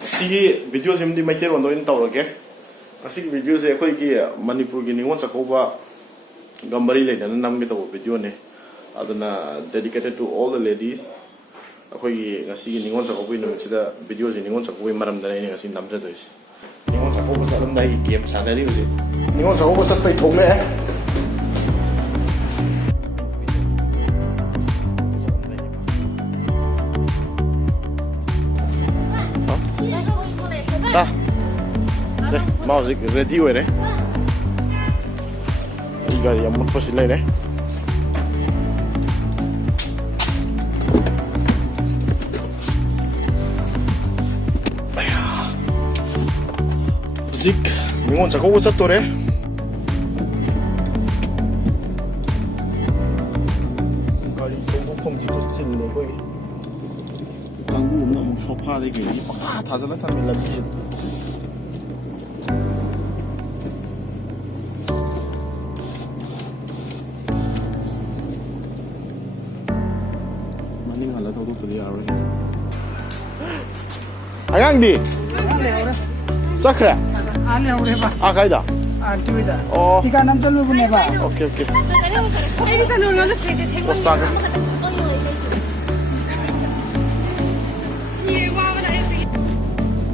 Sigi video sem di mai ter wando in tawrage. Asigi video se khoi gi Manipur gi ningon chakoba gambari le nan nam ge taw video ne. Aduna dedicated to all the ladies. Khoi gi ngasi gi ningon chakoba no sida video je ningon chakoba maram da ne ngasi nam ja dois. Ningon chakoba salam dai game sanari uje. Ningon chakoba sat pai thong me. 자, 마우스 레디 오래. 이거 한번 보실래요? 직 민원 작업 썼더래. 가리 공공 지도 찔네 거기. 강구 없나 소파 되게 다 잘났다는 랍지. 아양디 사크라 아 가이다 어 티가 남절로 보내봐. 오케이 오케이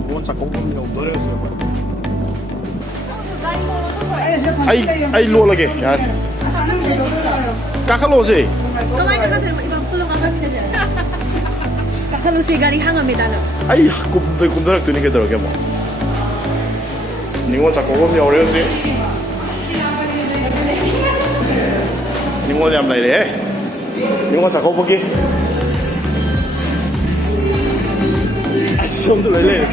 뭐 자꾸 보면 노래했어요 아이 로라게 야 까칼로지 Kalau si gari hanga medalo. 아이 곰들 뜨는 게 들어게 뭐 닝원 자꾸 보면 어려우지 닝원이 암라 이래 닝원 자꾸 보기 아 시험들 왜 이래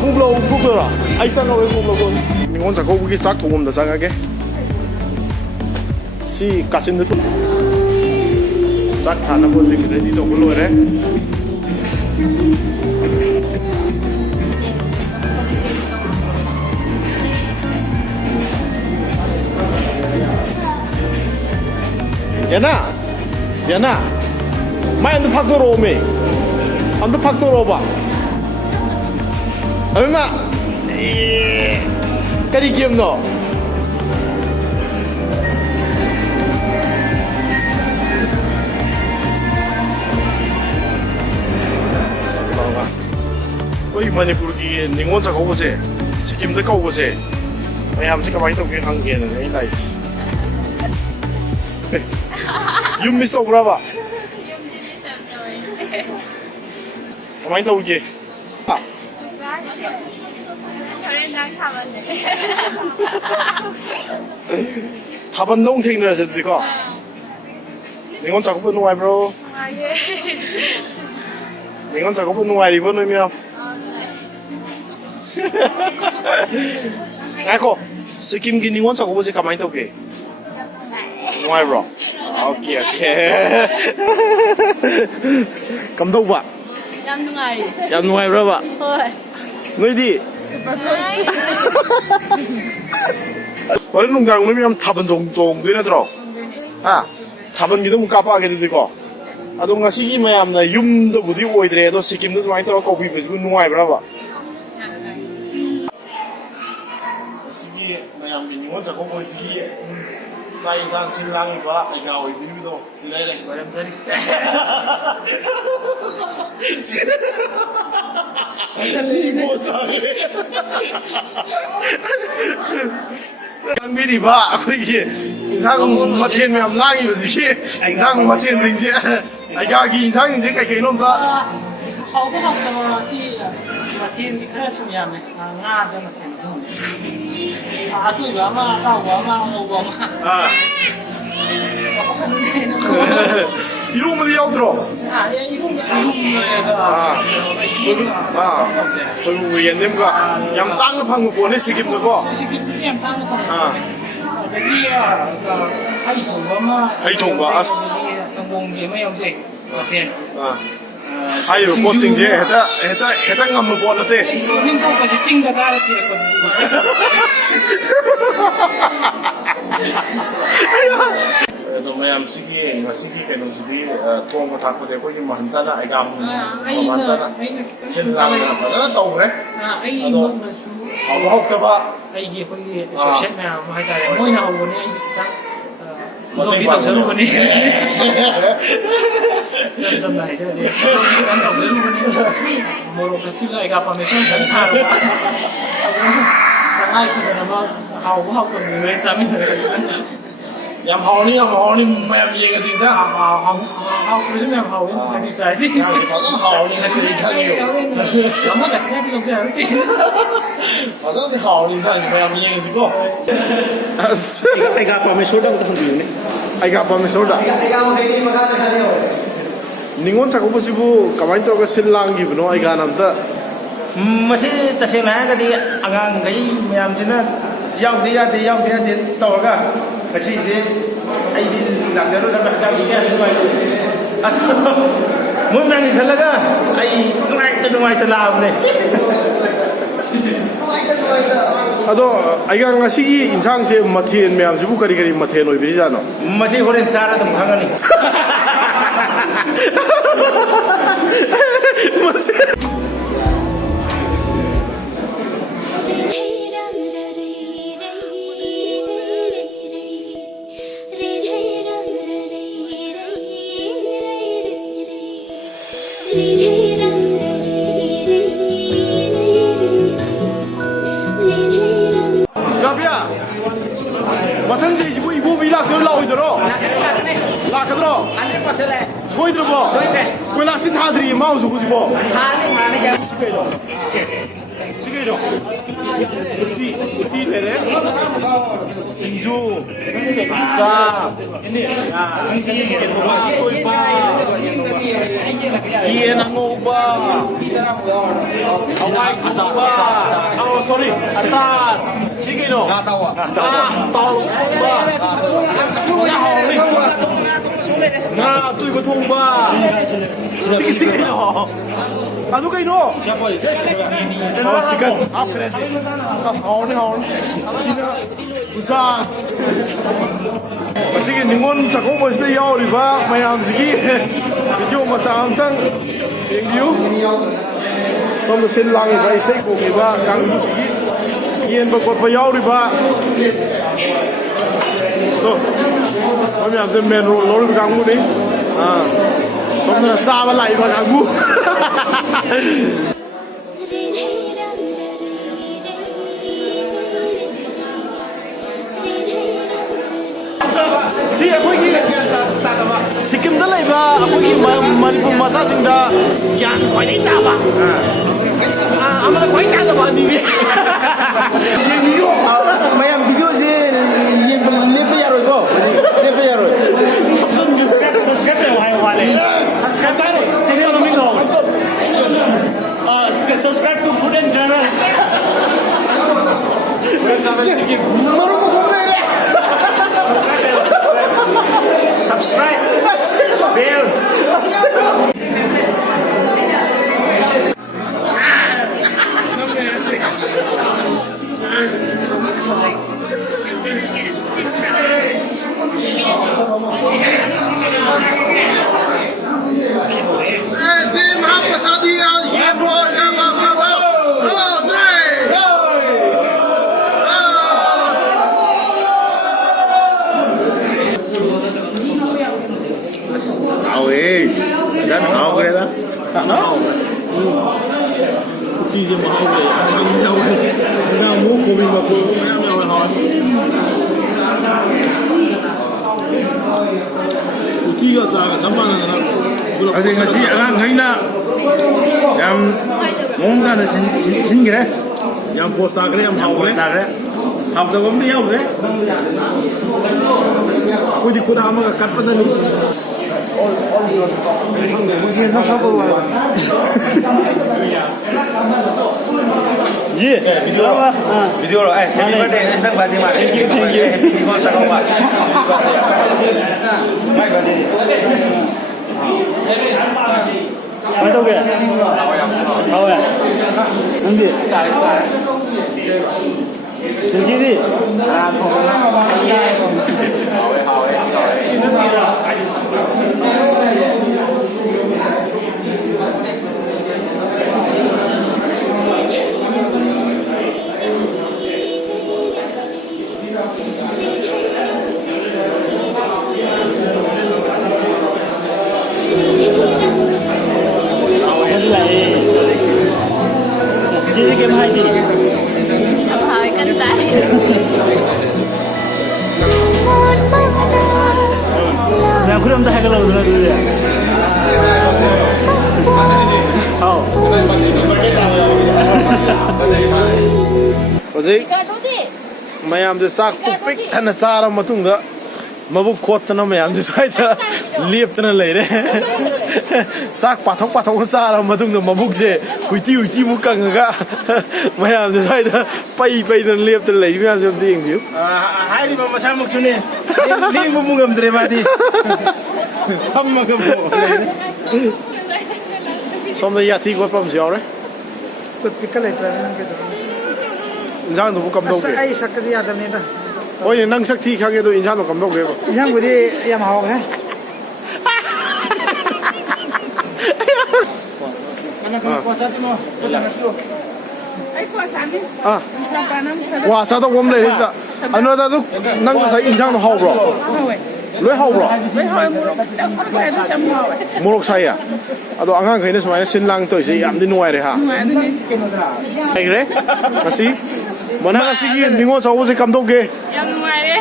콩블라우 콩블라 아이상가 왜 콩블라우 닝원 자꾸 보기 싹 동음다 상하게 시 까신드 싹 하나 보지 그래도 올라오래 야나 마이 안드 팍도로 오메 안드 팍도로 오바 얼마 까리 기염노 거기 Manipur gi ningon sa ko se Sikkim da ko se ai am se ka bai to ke hang ge ne nice you miss to brava kamai to ge ah 타반 동생들 해서 드고 ningon sa ko nuai bro ningon sa ko nuai ri bo no mi Ako, Sikkim gi ningon sa ko boje kamai to ke. Ngoài bro. Okay. Kam đâu ba? Yam nuai bro ba. Hoi. Noi di. Super good. Wala nung gang mi am taban dong dina dro. Ah, taban gi dum kapa ge di ko. Ado nga sigi mayam na yum do budi oi dre do Sikkim do smai to ko bi bis nuai bro ba. Mayam ningon sa ko boy sigi sa insan sinlang iba ay gaway bibido sila rin mayam jari mo sa ang miri ba ako iki insan matien mayam lang iba sigi insan matien sing ay gagi insan hindi kay kainom ba 好不好的嘛是我天你看出来没啊的嘛真的啊对吧嘛到我嘛我嘛啊 이러면 야우들어 아 이런 거 아 소유 옛님가 양 땅을 판거 보내 시kim 그거 시kim 그냥 땅을 아 여기야 하이통과 하이통과 성공也没有这我天啊 아유 꽃인지 해당 한번 보았는데 민국까지 찡다 가르치 mayam sigi ngasigi kay nung sidi tuang matak ko de ko yung mahantana ay gam Ay mahantana sin lang na padala tawag re ay ado awak taba ꯑꯩꯒꯤ ꯑꯩꯈꯣꯏꯒꯤ associate ꯃꯌꯥꯝ ꯑꯃ ꯍꯥꯏꯇꯥꯔꯦ ꯃꯣꯏꯅ ꯍꯧꯕꯅꯦ ꯑꯩꯗꯤ ꯈꯤꯇꯪ ꯈꯨꯗꯣꯡꯕꯤ ꯇꯧꯖꯔꯨꯕꯅꯤ ꯏꯆꯝ ꯆꯝꯅ ꯍꯥꯏꯖꯔꯗꯤ ꯈꯤꯇꯪ ꯇꯧꯖꯔꯨꯕꯅꯤ ꯃꯣꯔꯣꯛ ꯊꯛꯆꯤꯜꯂ ꯑꯩꯒ ꯄꯥꯔꯃꯦꯁꯟ ꯈꯤꯇꯪ ꯁꯥꯔꯒ ꯇꯉꯥꯏ ꯐꯗꯅ ꯍꯥꯎꯕ ꯍꯥꯎꯇꯕꯗꯨ ꯂꯣꯏ ꯆꯥꯃꯤꯟꯅꯔꯒ yam hauni mayam yenga sing sa 하우크를 좀 하고 하니까 이제 방금 하uni 사실 이탈리오 아무도 그냥 그러지 않지 맞아 근데 하uni 사 mayam yenga sigo Aiga pa me soda ko tang ni. aiga pa me soda ningon sa ko sibu kamai to ka silang gi bno aiga nam ta Masi tasena ga di angang gai mayam sina yaw de tawga kasi se ai di lakjaro da hakam gi ya sinwai mun nang thalaga ai ngai ta laab ne ado aiga ngasigi insang se mathen mayam sibu kari kari mathen oi biri jano masi horen sara dum khangani Gabia matang se sibu ibu bi lak dor lawi doro lak doro soi dro bo ko la sin hadri mau su ku bo Sigero Uti tere Sinju Sa Iye nangoba Awai kusuba Oh sorry Atsar Sigero Tawa Tawa Na tui ba thong ba Sigero Anu kayo no? Oh, chicken. Up crazy. Tas hawn. China. Usa. Sige ningon chako mo sila yaw riba mayam sige. Video masam tang. Thank you. Som the sin lang riba isay ko riba kang sige. Iyan ba ko pa yaw riba. So. Kami am the men roll kang mo ni. Ah. Som na sa ba lai ba kang mo. Si ako'y Sikkim da laiba ako'y Manipur masasingda yan ko'y naitaba amala ko'y naitaba ni mayam video se ye lepe yaro go lepe yaro subscribe channel domingo subscribe to Food and Journal Marunong ko kumere subscribe bell Mahaprasadi ye bro Gan hao cái đó. Nó. Chi gì mà hao vậy? Ăn nhau. Ra muốn của mình mà của em nhau hỏi. Chi cái sao cái sắm ăn nó. 어제 같이 안 가이나 양 뭔가는 진 그래 Yang post kare yang hao kare. 그래 học tập cũng đi học đấy Kau di kuna ama kat pada ni. Ji video row happy birthday नंग बाजी मा thank you को तको मा my birthday मा तो गया how है Nandi 들기지? 아, cái này chỉ cái hai gì Thôi canh tay. 그냥 그럼도 해결하고 그러지. Hꯧzik Gaduti. mayamse sak pik thana sara matungda mabuk khotna mayamse swaida leptana leire sak pathok sara matungda mabuk je huiti mukanga mayamse swaida pai dan leptana leire mayamse ding biu 하이리 뭐 사먹 주네. 링고 무금 드레마디. 엄마가 뭐. somda yati ko pam jaure 또 피클레트라는 게. injang du kam dog 아이 사까지 야답니다. oi nang sak thi khange do injang do kam dog ge 이상부디 야 마오네. mana kalau puasa tu mau puasa tu. ah wa cha do wom le ri another du nang sa injang do hau bro loi hau bro morok sai ya ado angang khaine sumai sin lang toi se yam di nuai re ha ai re kasi mana kasi gi ningo chawo se kam dog ge Em ngoài đi.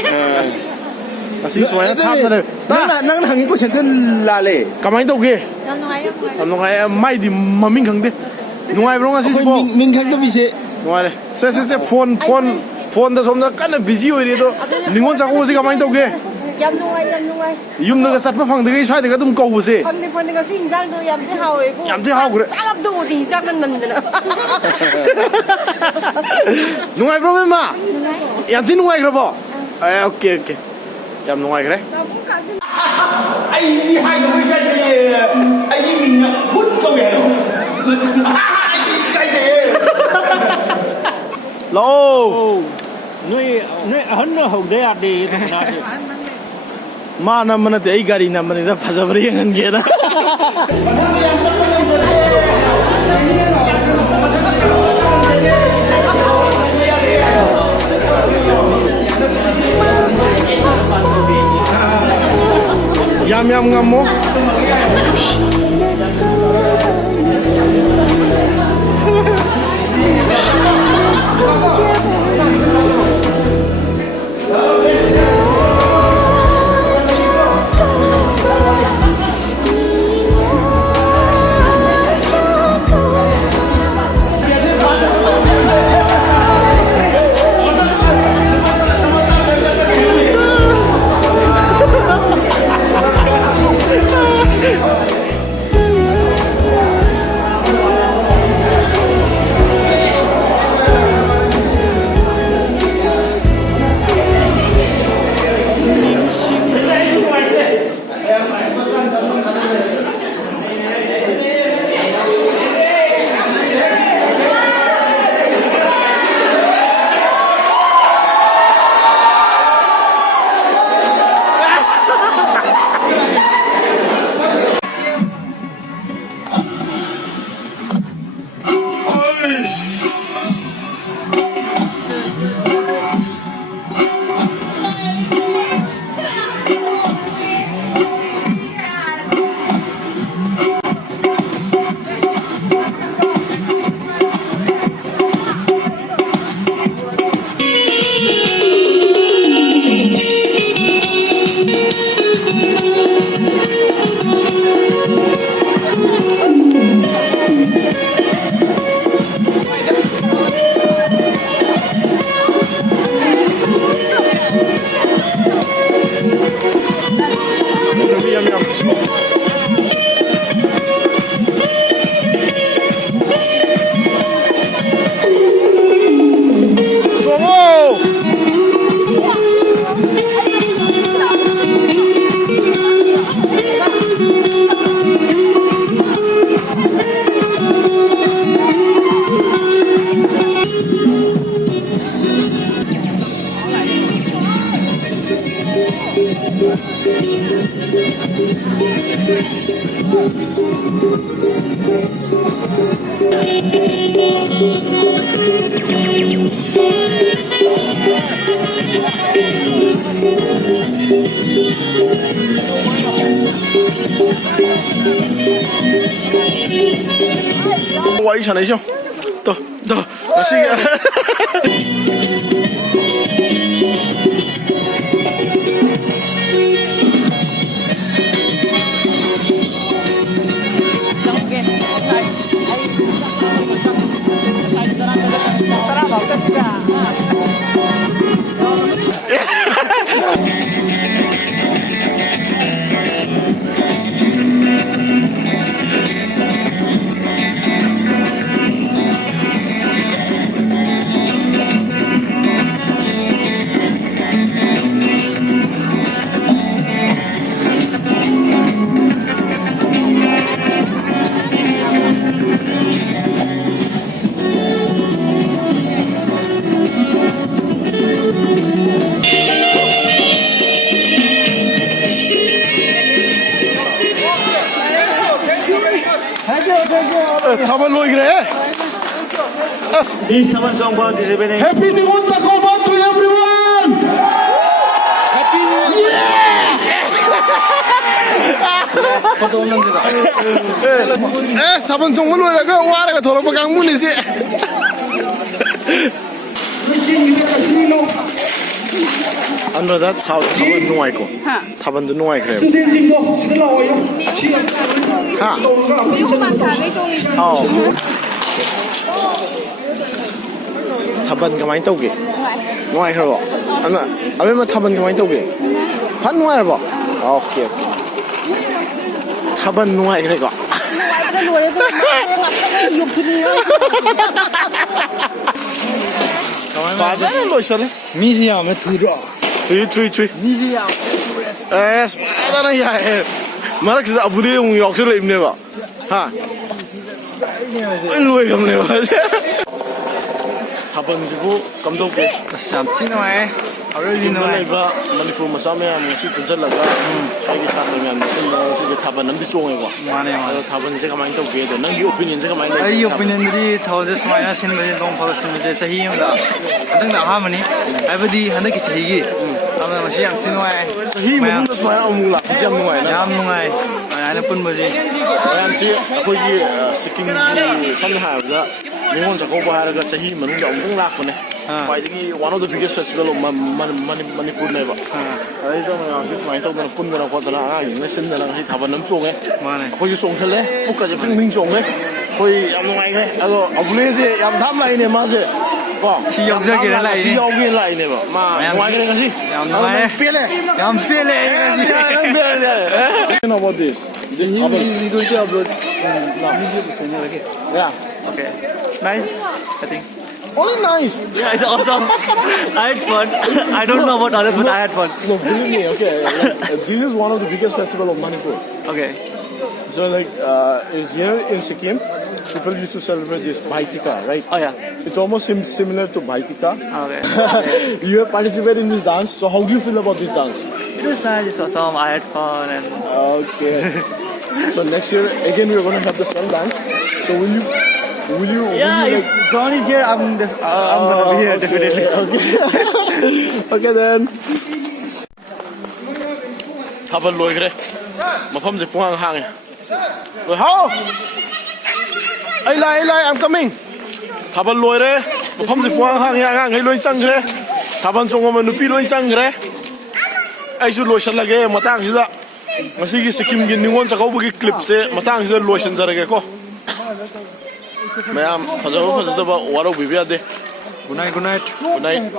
kasi sumai thap na le nang hàng 이거 센터 라레. kamai dog ge Yan nungai yan nungai. am nungai mai di maming khang de nungai bro ngasi bo 민강도 비세. nungai se phone da somna kana busy oi re do ningo chawo se kamai dog ge Yan nungai yan nungai. yum da sat pa phang de ge sai de ga dum kau se Pandi kasi injang do yam di hao ibu. Yam di hao kure. Cakap do di injang nan nan. nungai bro ma yam tin nungai gro bo okay yam nungai gre ai đi hai cái cái gì ai đi mình hút câu vậy rồi ai đi cái gì lo nuôi hấn nó hậu đấy à đi ma na mana te ai gari na mana da phajabri ngan ge na yam ngam mo 와이 잘하시오. 또 다시. 타번 로이 그래. This Taman song was distributing. Happy New Year Takoba to everyone. Happy New Year. 타번 종문 로이가 와라가 돌아봐 강문이지. 안으로다 타번 누아이고. 타번도 누아이 그래. 하. 타번 가만히 떠오게. 누아이 그러. 아마 아베마 타번 가만히 떠오게. 반 누아이 봐. 오케이. 타번 누아이 그래가. 맞아는 뭐 있어네. 미시야면 들어. 주의. 미시야. 에스, 나는 야, 말아 그래서 아부대 용 역설을 입네 봐. 하. 일로 해 그러네 봐. 타번지고 감독게. 샴티노에. 얼리노에 봐. 만리푸르 마사메야 무슨 분절라가. 자기 사람이 무슨 이제 타번 남비 쏘게 봐. 마네. 타번 제가 많이 또 게도 난 이 오피니언 제가 많이 이 오피니언들이 더워서 수많이 신분이 너무 받았으면 자히 힘다. 한등다 하모니. 아버지 한등기 자히기. 아마 맛이 양 신호에. 이 몸도 수많이 아무라. 이제 안 누가이나. 양 농아이. 아는 뿐 뭐지. 람시 거기 스킨이 선하가 일본 자고보 하라가 자히 만ун데 엄청 라코네. 과이기 one of the biggest festival of Manipur never. I don't know if my talk on Pundana Quadana, you listen to the Tabanam song. For you song, Puka, Ping song. For I'm like, I blaze, I'm not like a master. She observed it like she always like never. My see. I'm feeling. You know about this? This going to upload music channel again. Yeah. Okay. Nice, I think. Only nice. Yeah, it's awesome. I had fun. I don't know about others, but I had fun. No, believe me, okay. This is one of the biggest festivals of Manipur. Okay. So like, is here in Sikkim, people used to celebrate this Bhaitika, right? Oh yeah. It's almost similar to Bhaitika. Okay. You have participated in this dance, so how do you feel about this dance? It was nice. It's awesome. I had fun and. Okay. So next year, again, we're going to have the sun dance. So will you Yeah, if John is here, I'm gonna be here definitely. Okay. Okay then. 타번 로이 그래. 마펌제 봉황 항해. How? Ai, I'm coming. 타번 로이 그래. 마펌제 봉황 항해. 항해 로이 sang 그래. 타번 종오면 누피 로이 sang 그래. 아이수 로션라게 마땅시다. 마시기 스킴기 닝원 작업기 클립세 마땅시다 로션 자라게고. Ma'am फजब फजब वारो बिबिया दे Good night. Good night.